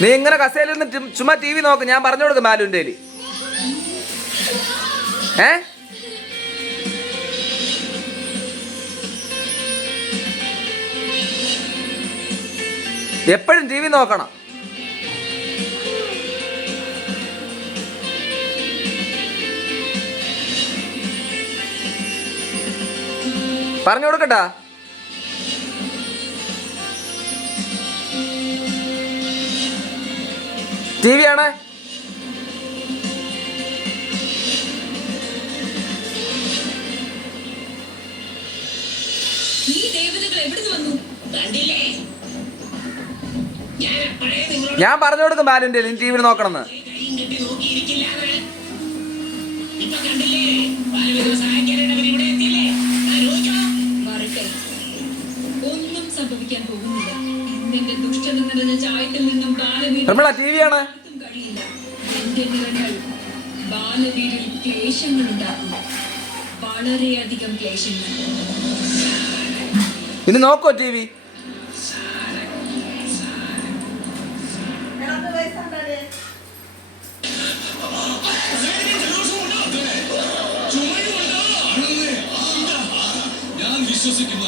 നീ ഇങ്ങനെ കസേരയിൽ നിന്ന് ചുമ്മാ TV നോക്ക്. ഞാൻ പറഞ്ഞു കൊടുക്കും മാലുവിൻ്റെ. എപ്പോഴും TV നോക്കണം. പറഞ്ഞു കൊടുക്കട്ടാ. TV ആണ്. ഞാൻ പറഞ്ഞു കൊടുക്കും ബാലുവിൻ്റെ നീ TV നോക്കണമെന്ന്. ഒന്നും സംഭവിക്കാൻ പോകുന്നില്ല. നിന്റെ ദുഷ്ടത നിറഞ്ഞ ചായത്തിൽ നിന്നും TV ആണ്. എന്റെ നിറങ്ങൾ ബാലവീരിൽ ക്ലേശങ്ങൾ ഉണ്ടാക്കും. വളരെയധികം ക്ലേശങ്ങൾ. ഇനി നോക്കോ TV? ഞാൻ വിശ്വസിക്കുന്ന